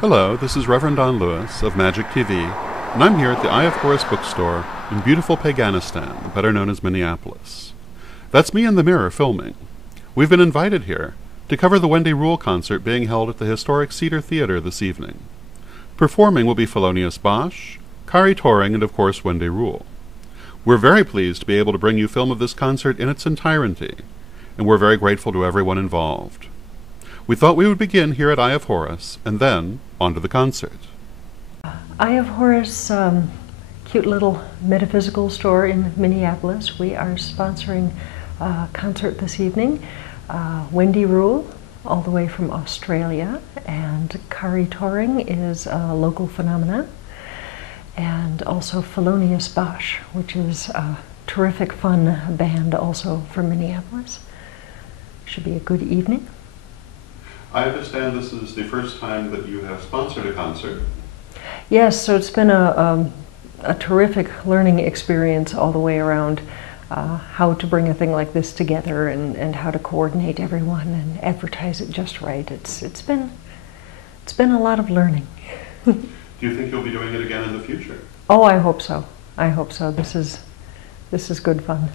Hello, this is Reverend Don Lewis of Magic TV, and I'm here at the Eye of Horus bookstore in beautiful Paganistan, better known as Minneapolis. That's me in the mirror filming. We've been invited here to cover the Wendy Rule concert being held at the historic Cedar Theater this evening. Performing will be Felonious Bosch, Kari Toring, and of course Wendy Rule. We're very pleased to be able to bring you film of this concert in its entirety, and we're very grateful to everyone involved. We thought we would begin here at Eye of Horus, and then on to the concert. Eye of Horus, cute little metaphysical store in Minneapolis. We are sponsoring a concert this evening. Wendy Rule, all the way from Australia, and Kari Toring is a local phenomena, and also Felonious Bosch, which is a terrific fun band also from Minneapolis. Should be a good evening. I understand this is the first time that you have sponsored a concert. Yes, so it's been a terrific learning experience all the way around, how to bring a thing like this together and how to coordinate everyone and advertise it just right. It's been a lot of learning. Do you think you'll be doing it again in the future? Oh, I hope so. I hope so. This is good fun.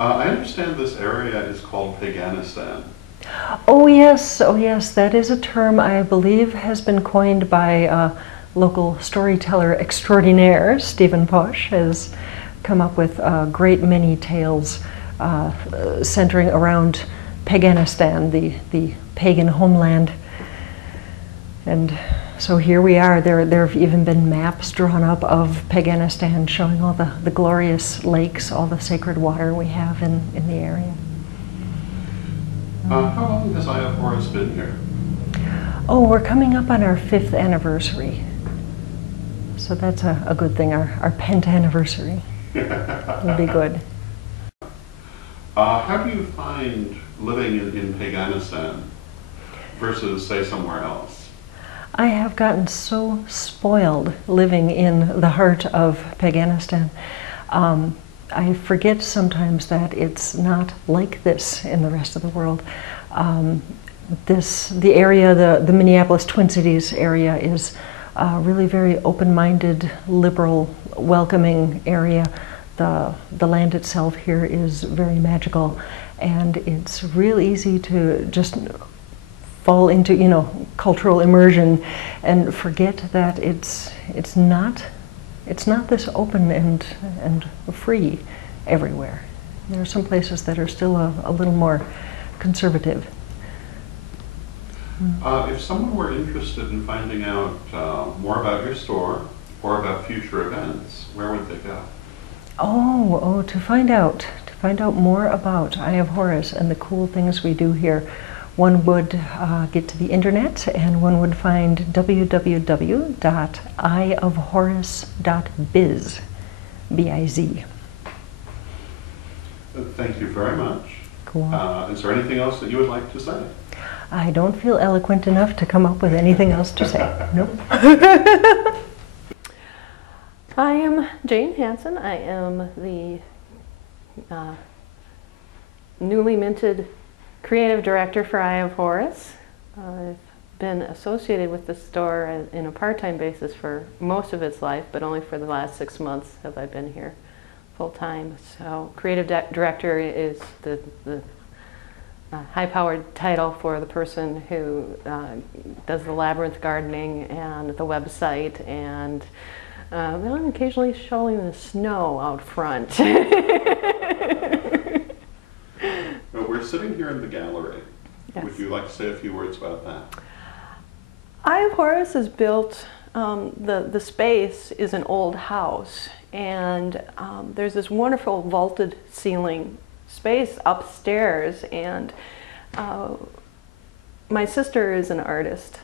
I understand this area is called Paganistan. Oh yes, that is a term I believe has been coined by local storyteller extraordinaire Stephen Posh. Has come up with a great many tales centering around Paganistan, the pagan homeland. And so here we are. There have even been maps drawn up of Paganistan showing all the glorious lakes, all the sacred water we have in the area. How long has Eye of Horus been here? Oh, we're coming up on our 5th anniversary. So that's a good thing, our pentanniversary. Will be good. How do you find living in Paganistan versus, say, somewhere else? I have gotten so spoiled living in the heart of Paganistan. I forget sometimes that it's not like this in the rest of the world. The area, the Minneapolis Twin Cities area is really very open-minded, liberal, welcoming area. The land itself here is very magical, and it's real easy to just fall into, cultural immersion and forget that it's not this open and free everywhere. There are some places that are still a little more conservative. If someone were interested in finding out more about your store or about future events, where would they go? To find out more about Eye of Horus and the cool things we do here, one would get to the internet and one would find www.eyeofhorus.biz, B-I-Z. Thank you very much. Cool. Is there anything else that you would like to say? I don't feel eloquent enough to come up with anything else to say. Nope. I am Jane Hansen. I am the newly minted creative director for Eye of Horus. I've been associated with the store in a part-time basis for most of its life, but only for the last 6 months have I been here full-time. So creative director is the high-powered title for the person who does the labyrinth gardening and the website and occasionally showing the snow out front. We're sitting here in the gallery. Yes. Would you like to say a few words about that? Eye of Horus is built, the space is an old house, and there's this wonderful vaulted ceiling space upstairs, and my sister is an artist,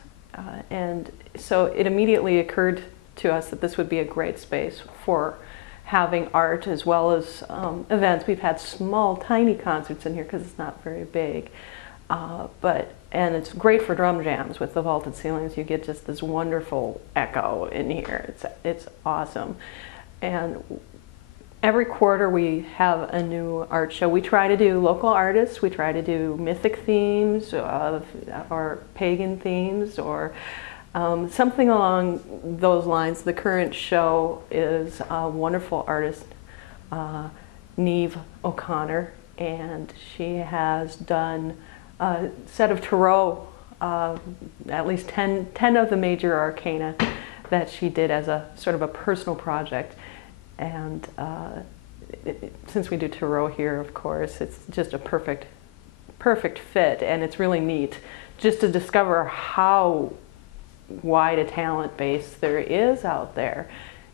and so it immediately occurred to us that this would be a great space for having art as well as events. We've had small, tiny concerts in here because it's not very big, and it's great for drum jams with the vaulted ceilings. You get just this wonderful echo in here. It's awesome, and every quarter we have a new art show. We try to do local artists. We try to do mythic themes or pagan themes or Something along those lines. The current show is a wonderful artist, Neve O'Connor, and she has done a set of tarot, at least 10 of the major arcana that she did as a sort of a personal project. And since we do tarot here, of course, it's just a perfect fit, and it's really neat just to discover how wide a talent base there is out there.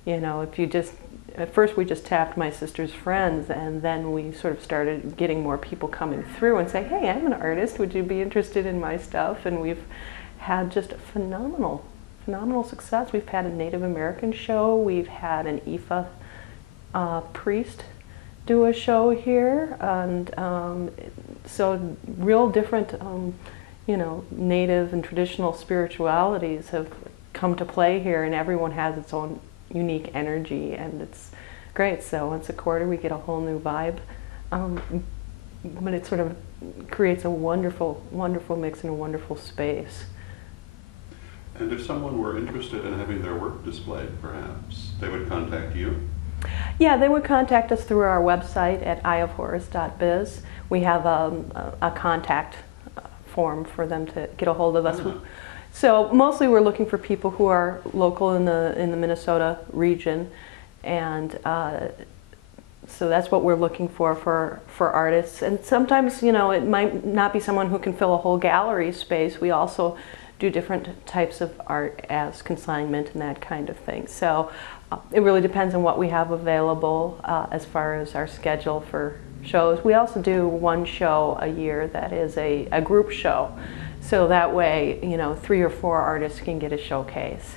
You know, if you just, at first we just tapped my sister's friends, and then we sort of started getting more people coming through and say, hey, I'm an artist, would you be interested in my stuff? And we've had just a phenomenal success. We've had a Native American show, we've had an Ifa priest do a show here, and so real different you know, native and traditional spiritualities have come to play here, and everyone has its own unique energy, and it's great. So once a quarter we get a whole new vibe, but it sort of creates a wonderful mix and a wonderful space. And if someone were interested in having their work displayed, perhaps, they would contact you? Yeah, they would contact us through our website at eyeofhorus.biz. We have a contact form for them to get a hold of us. So mostly we're looking for people who are local in the Minnesota region, and so that's what we're looking for artists. And sometimes, you know, it might not be someone who can fill a whole gallery space. We also do different types of art as consignment and that kind of thing. So it really depends on what we have available as far as our schedule for shows. We also do one show a year that is a group show. So that way, you know, 3 or 4 artists can get a showcase,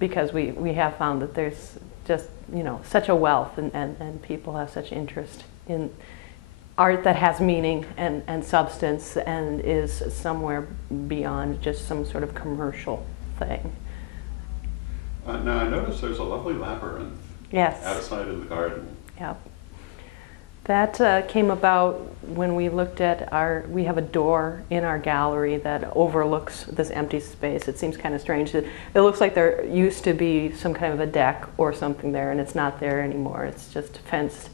because we have found that there's just, you know, such a wealth, and people have such interest in art that has meaning and substance and is somewhere beyond just some sort of commercial thing. Now I notice there's a lovely labyrinth. Yes. Outside of the garden. Yeah. That came about when we looked at we have a door in our gallery that overlooks this empty space. It seems kind of strange. It looks like there used to be some kind of a deck or something there, and it's not there anymore. It's just fenced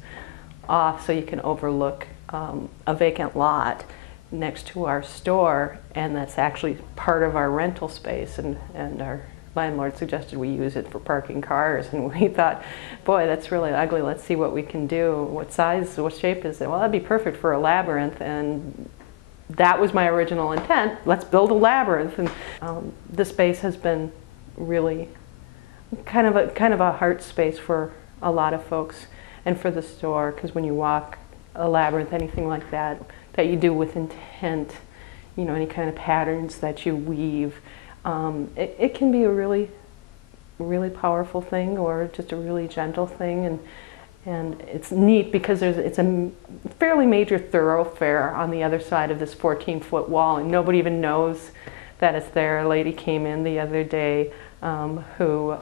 off so you can overlook a vacant lot next to our store, and that's actually part of our rental space, and our landlord suggested we use it for parking cars, and we thought, boy, that's really ugly, let's see what we can do. What size, what shape is it? Well, that'd be perfect for a labyrinth, and that was my original intent. Let's build a labyrinth. And the space has been really kind of a heart space for a lot of folks, and for the store, because when you walk a labyrinth, anything like that you do with intent, you know, any kind of patterns that you weave, it can be a really powerful thing, or just a really gentle thing, and it's neat because it's a fairly major thoroughfare on the other side of this 14-foot wall, and nobody even knows that it's there. A lady came in the other day who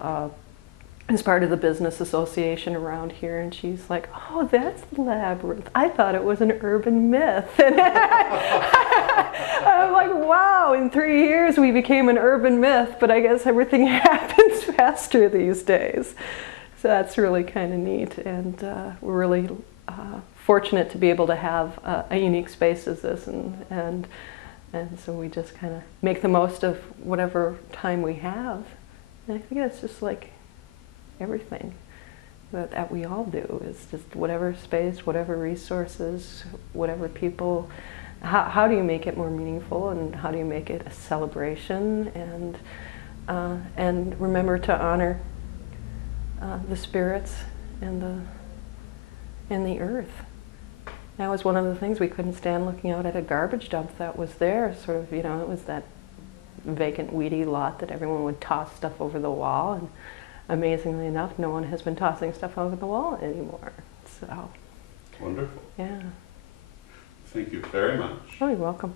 is part of the business association around here, and she's like, oh, that's the labyrinth. I thought it was an urban myth. And I'm like, wow, in 3 years we became an urban myth, but I guess everything happens faster these days. So that's really kind of neat, and we're really fortunate to be able to have a unique space as this, and so we just kind of make the most of whatever time we have. And I think that's just like everything that we all do, is just whatever space, whatever resources, whatever people, how do you make it more meaningful, and how do you make it a celebration, and remember to honor the spirits and the earth. That was one of the things. We couldn't stand looking out at a garbage dump that was there, sort of, you know, it was that vacant, weedy lot that everyone would toss stuff over the wall, and amazingly enough, no one has been tossing stuff over the wall anymore. So wonderful. Yeah. Thank you very much. Oh, you're welcome.